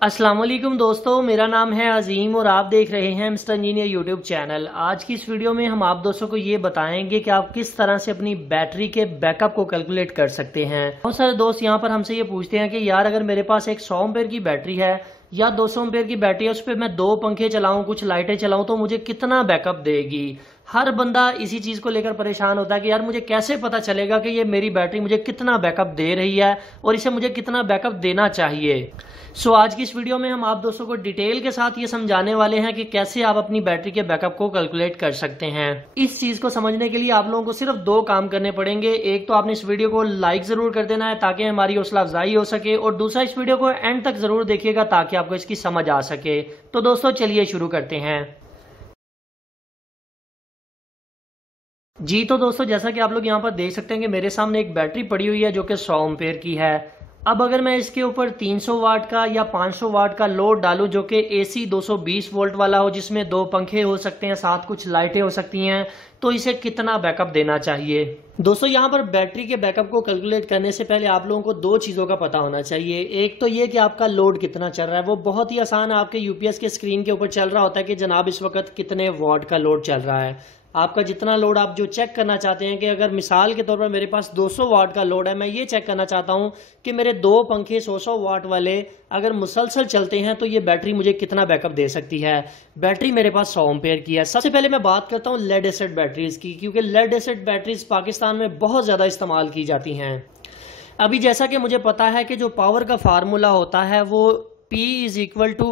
अस्सलाम वालेकुम दोस्तों, मेरा नाम है अजीम और आप देख रहे हैं मिस्टर इंजीनियर यूट्यूब चैनल। आज की इस वीडियो में हम आप दोस्तों को ये बताएंगे कि आप किस तरह से अपनी बैटरी के बैकअप को कैलकुलेट कर सकते हैं। बहुत सारे दोस्त यहाँ पर हमसे ये पूछते हैं कि यार अगर मेरे पास एक 100 एम्पेयर की बैटरी है या 200 एम्पेयर की बैटरी है, उस पर मैं 2 पंखे चलाऊं, कुछ लाइटें चलाऊं तो मुझे कितना बैकअप देगी। हर बंदा इसी चीज को लेकर परेशान होता है कि यार मुझे कैसे पता चलेगा कि ये मेरी बैटरी मुझे कितना बैकअप दे रही है और इसे मुझे कितना बैकअप देना चाहिए। सो आज की इस वीडियो में हम आप दोस्तों को डिटेल के साथ ये समझाने वाले हैं कि कैसे आप अपनी बैटरी के बैकअप को कैलकुलेट कर सकते हैं। इस चीज को समझने के लिए आप लोगों को सिर्फ 2 काम करने पड़ेंगे। एक तो आपने इस वीडियो को लाइक जरूर कर देना है ताकि हमारी हौसला अफजाई हो सके, और दूसरा इस वीडियो को एंड तक जरूर देखिएगा ताकि आपको इसकी समझ आ सके। तो दोस्तों चलिए शुरू करते हैं। जी तो दोस्तों, जैसा कि आप लोग यहाँ पर देख सकते हैं कि मेरे सामने एक बैटरी पड़ी हुई है जो कि 100 एम्पेयर की है। अब अगर मैं इसके ऊपर 300 वाट का या 500 वाट का लोड डालूं जो कि एसी 220 वोल्ट वाला हो, जिसमें 2 पंखे हो सकते हैं, साथ कुछ लाइटें हो सकती हैं, तो इसे कितना बैकअप देना चाहिए। दोस्तों यहाँ पर बैटरी के बैकअप को कैलकुलेट करने से पहले आप लोगों को 2 चीजों का पता होना चाहिए। एक तो ये कि आपका लोड कितना चल रहा है। वो बहुत ही आसान आपके यूपीएस के स्क्रीन के ऊपर चल रहा होता है कि जनाब इस वक्त कितने वाट का लोड चल रहा है। आपका जितना लोड आप जो चेक करना चाहते हैं कि अगर मिसाल के तौर पर मेरे पास 200 वाट का लोड है, मैं ये चेक करना चाहता हूं कि मेरे 2 पंखे 100 वाट वाले अगर मुसलसल चलते हैं तो ये बैटरी मुझे कितना बैकअप दे सकती है। बैटरी मेरे पास 100 एम्पेयर की है। सबसे पहले मैं बात करता हूं लेड एसिड बैटरीज की, क्योंकि लेड एसिड बैटरीज पाकिस्तान में बहुत ज्यादा इस्तेमाल की जाती हैं। अभी जैसा कि मुझे पता है कि जो पावर का फार्मूला होता है वो P =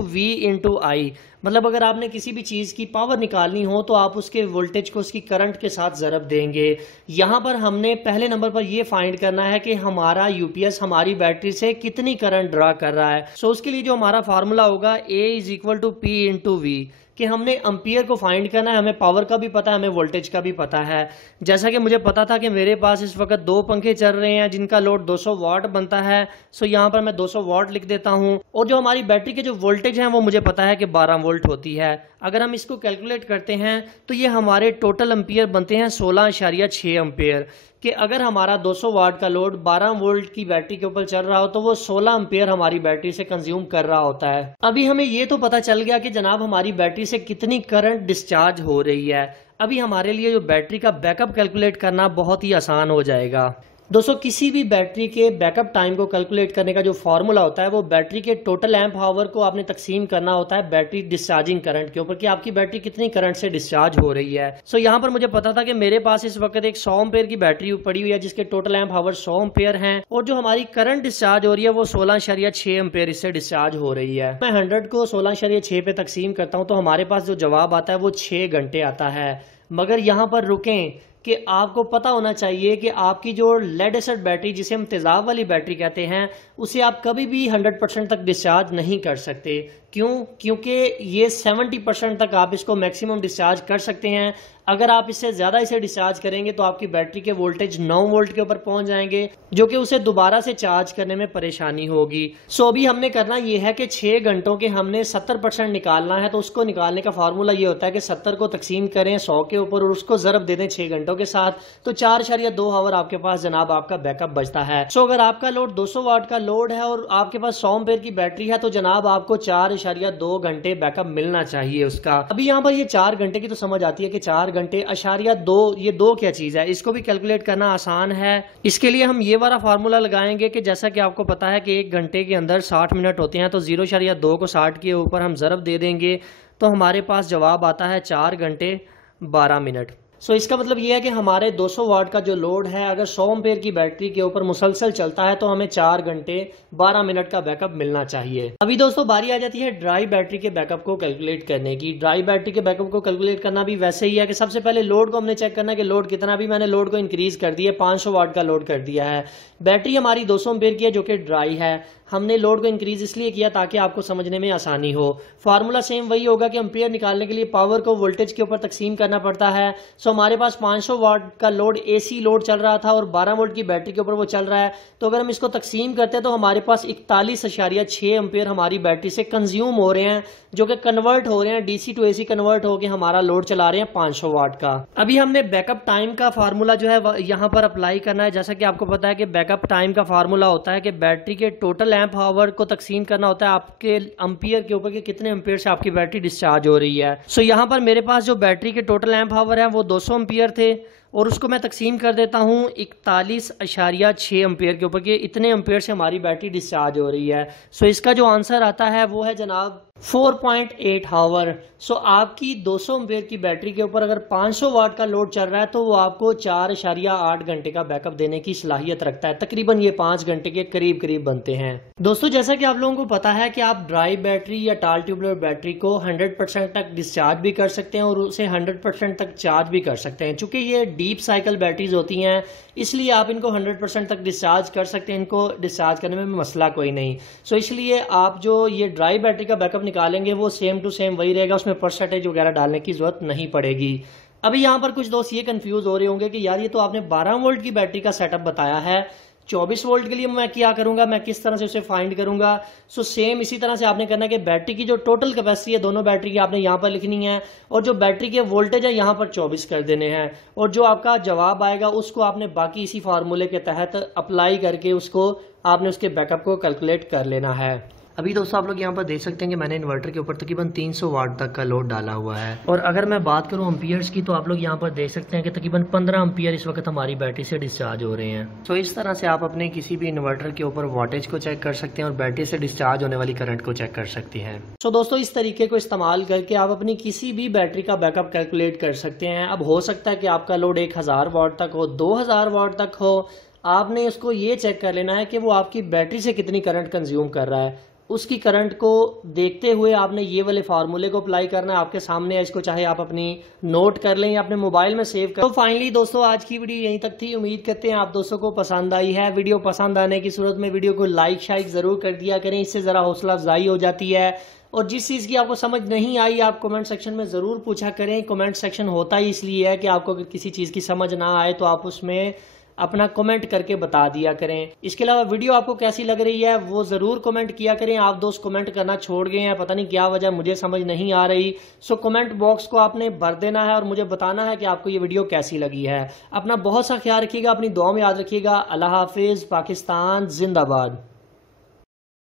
V/I, मतलब अगर आपने किसी भी चीज की पावर निकालनी हो तो आप उसके वोल्टेज को उसकी करंट के साथ ज़रब देंगे। यहां पर हमने पहले नंबर पर यह फाइंड करना है कि हमारा यूपीएस हमारी बैटरी से कितनी करंट ड्रा कर रहा है। सो उसके लिए जो हमारा फार्मूला होगा A = P/V, कि हमने एम्पियर को फाइंड करना है। हमें पावर का भी पता है, हमें वोल्टेज का भी पता है। जैसा कि मुझे पता था कि मेरे पास इस वक्त 2 पंखे चल रहे हैं जिनका लोड 200 वाट बनता है। सो यहाँ पर मैं 200 वाट लिख देता हूँ, और जो हमारी बैटरी के जो वोल्टेज है वो मुझे पता है कि 12 वोल्ट होती है। अगर हम इसको कैलकुलेट करते हैं तो ये हमारे टोटल एम्पियर बनते हैं 16.6 एम्पियर। कि अगर हमारा 200 वाट का लोड 12 वोल्ट की बैटरी के ऊपर चल रहा हो तो वो 16 एम्पियर हमारी बैटरी से कंज्यूम कर रहा होता है। अभी हमें ये तो पता चल गया कि जनाब हमारी बैटरी से कितनी करंट डिस्चार्ज हो रही है। अभी हमारे लिए जो बैटरी का बैकअप कैलकुलेट करना बहुत ही आसान हो जाएगा। दोस्तों किसी भी बैटरी के बैकअप टाइम को कैलकुलेट करने का जो फॉर्मूला होता है वो बैटरी के टोटल एम्प आवर को आपने तकसीम करना होता है बैटरी डिस्चार्जिंग करंट के ऊपर, कि आपकी बैटरी कितनी करंट से डिस्चार्ज हो रही है। सो यहाँ पर मुझे पता था कि मेरे पास इस वक्त एक 100 एम्पेयर की बैटरी पड़ी हुई है जिसके टोटल एम्प आवर 100 एम्पेयर हैं, और जो हमारी करंट डिस्चार्ज हो रही है वो 16.6 एम्पेयर इससे डिस्चार्ज हो रही है। मैं 100 को 16.6 पे तकसीम करता हूँ तो हमारे पास जो जवाब आता है वो 6 घंटे आता है। मगर यहाँ पर रुकें कि आपको पता होना चाहिए कि आपकी जो लेड एसिड बैटरी, जिसे हम तेजाब वाली बैटरी कहते हैं, उसे आप कभी भी 100% तक डिस्चार्ज नहीं कर सकते। क्यों? क्योंकि ये 70% तक आप इसको मैक्सिमम डिस्चार्ज कर सकते हैं। अगर आप इससे ज्यादा इसे डिस्चार्ज करेंगे तो आपकी बैटरी के वोल्टेज 9 वोल्ट के ऊपर पहुंच जाएंगे, जो कि उसे दोबारा से चार्ज करने में परेशानी होगी। सो अभी हमने करना यह है कि 6 घंटों के हमने 70% निकालना है। तो उसको निकालने का फार्मूला ये होता है कि 70 को तकसीम करें 100 के ऊपर और उसको ज़रब दे दें 6 घंटों के साथ, तो 4.2 आवर आपके पास जनाब आपका बैकअप बचता है। सो अगर आपका लोड 200 वाट का लोड है और आपके पास 100 एम्पेयर की बैटरी है तो जनाब आपको 4.2 घंटे बैकअप मिलना चाहिए उसका। अभी यहाँ पर ये 4 घंटे की तो समझ आती है कि 4 घंटे अशारिया 2, ये 2 क्या चीज है, इसको भी कैलकुलेट करना आसान है। इसके लिए हम ये वाला फार्मूला लगाएंगे कि जैसा कि आपको पता है कि 1 घंटे के अंदर 60 मिनट होते हैं, तो 0.2 को 60 के ऊपर हम ज़रब दे देंगे तो हमारे पास जवाब आता है 4 घंटे 12 मिनट। सो इसका मतलब यह है कि हमारे 200 वाट का जो लोड है अगर 100 एम्पेयर की बैटरी के ऊपर मुसलसल चलता है तो हमें 4 घंटे 12 मिनट का बैकअप मिलना चाहिए। अभी दोस्तों बारी आ जाती है ड्राई बैटरी के बैकअप को कैलकुलेट करने की। ड्राई बैटरी के बैकअप को कैलकुलेट करना भी वैसे ही है कि सबसे पहले लोड को हमने चेक करना है कि लोड कितना। भी मैंने लोड को इंक्रीज कर दिया, 500 वाट का लोड कर दिया है। बैटरी हमारी 200 एम्पेयर की है जो कि ड्राई है। हमने लोड को इंक्रीज इसलिए किया ताकि आपको समझने में आसानी हो। फार्मूला सेम वही होगा कि एम्पियर निकालने के लिए पावर को वोल्टेज के ऊपर तकसीम करना पड़ता है। सो हमारे पास 500 वाट का लोड एसी लोड चल रहा था और 12 वोल्ट की बैटरी के ऊपर वो चल रहा है, तो अगर हम इसको तकसीम करते हैं तो हमारे पास 41.6 एम्पियर हमारी बैटरी से कंज्यूम हो रहे हैं, जो कि कन्वर्ट हो रहे हैं डीसी टू एसी कन्वर्ट होकर हमारा लोड चला रहे हैं 500 वाट का। अभी हमने बैकअप टाइम का फार्मूला जो है यहाँ पर अप्लाई करना है। जैसा कि आपको पता है कि बैकअप टाइम का फार्मूला होता है कि बैटरी के टोटल एम्प आवर को तकसीम करना होता है आपके एम्पियर के ऊपर कि कितने एम्पियर से आपकी बैटरी डिस्चार्ज हो रही है। सो यहाँ पर मेरे पास जो बैटरी के टोटल एम्प आवर है वो 200 एम्पियर थे और उसको मैं तकसीम कर देता हूँ 41.6 एम्पियर के ऊपर कि इतने एम्पियर से हमारी बैटरी डिस्चार्ज हो रही है। सो इसका जो आंसर आता है वो है जनाब 4.8 आवर। सो आपकी 200 एम्पियर की बैटरी के ऊपर अगर 500 वाट का लोड चल रहा है तो वो आपको 4.8 घंटे का बैकअप देने की सलाहियत रखता है। तकरीबन ये 5 घंटे के करीब करीब बनते हैं। दोस्तों जैसा कि आप लोगों को पता है कि आप ड्राई बैटरी या टाल ट्यूबुलर बैटरी को 100% तक डिस्चार्ज भी कर सकते हैं और उसे 100% तक चार्ज भी कर सकते हैं। चूंकि ये डीप साइकिल बैटरीज होती हैं इसलिए आप इनको 100% तक डिस्चार्ज कर सकते हैं, इनको डिस्चार्ज करने में मसला कोई नहीं। सो इसलिए आप जो ये ड्राई बैटरी का बैकअप निकालेंगे वो सेम टू सेम वही रहेगा, उसमें परसेंटेज वगैरह डालने की जरूरत नहीं पड़ेगी। अभी यहाँ पर कुछ दोस्त ये कंफ्यूज हो रहे होंगे कि यार ये तो आपने 12 वोल्ट की बैटरी का सेटअप बताया है, 24 वोल्ट के लिए मैं क्या करूंगा, मैं किस तरह से उसे फाइंड करूंगा। सो सेम इसी तरह से आपने करना है कि बैटरी की जो टोटल कैपेसिटी है दोनों बैटरी की आपने यहाँ पर लिखनी है और जो बैटरी के वोल्टेज है यहाँ पर 24 कर देने हैं और जो आपका जवाब आएगा उसको आपने बाकी इसी फार्मूले के तहत अप्लाई करके उसको आपने उसके बैकअप को कैलकुलेट कर लेना है। अभी दोस्तों आप लोग यहाँ पर देख सकते हैं कि मैंने इन्वर्टर के ऊपर तकरीबन 300 वाट तक का लोड डाला हुआ है और अगर मैं बात करूँ एम्पियर्स की तो आप लोग यहाँ पर देख सकते हैं कि तकरीबन 15 एम्पियर इस वक्त हमारी बैटरी से डिस्चार्ज हो रहे हैं। तो इस तरह से आप अपने किसी भी इन्वर्टर के ऊपर वोल्टेज को चेक कर सकते हैं और बैटरी से डिस्चार्ज होने वाली करंट को चेक कर सकते हैं। तो दोस्तों इस तरीके को इस्तेमाल करके आप अपनी किसी भी बैटरी का बैकअप कैलकुलेट कर सकते हैं। अब हो सकता है कि आपका लोड 1000 वाट तक हो, 2000 वाट तक हो, आपने उसको ये चेक कर लेना है कि वो आपकी बैटरी से कितनी करंट कंज्यूम कर रहा है। उसकी करंट को देखते हुए आपने ये वाले फार्मूले को अप्लाई करना है। आपके सामने है, इसको चाहे आप अपनी नोट कर लें या अपने मोबाइल में सेव कर। तो फाइनली दोस्तों आज की वीडियो यहीं तक थी। उम्मीद करते हैं आप दोस्तों को पसंद आई है। वीडियो पसंद आने की सूरत में वीडियो को लाइक शाइक जरूर कर दिया करें, इससे जरा हौसला अफजाई हो जाती है। और जिस चीज़ की आपको समझ नहीं आई आप कमेंट सेक्शन में ज़रूर पूछा करें। कमेंट सेक्शन होता ही इसलिए है कि आपको अगर किसी चीज़ की समझ ना आए तो आप उसमें अपना कमेंट करके बता दिया करें। इसके अलावा वीडियो आपको कैसी लग रही है वो ज़रूर कमेंट किया करें। आप दोस्त कमेंट करना छोड़ गए हैं, पता नहीं क्या वजह, मुझे समझ नहीं आ रही। सो कमेंट बॉक्स को आपने भर देना है और मुझे बताना है कि आपको ये वीडियो कैसी लगी है। अपना बहुत सा ख्याल रखिएगा, अपनी दुआ में याद रखिएगा। अल्लाह हाफिज़। पाकिस्तान जिंदाबाद।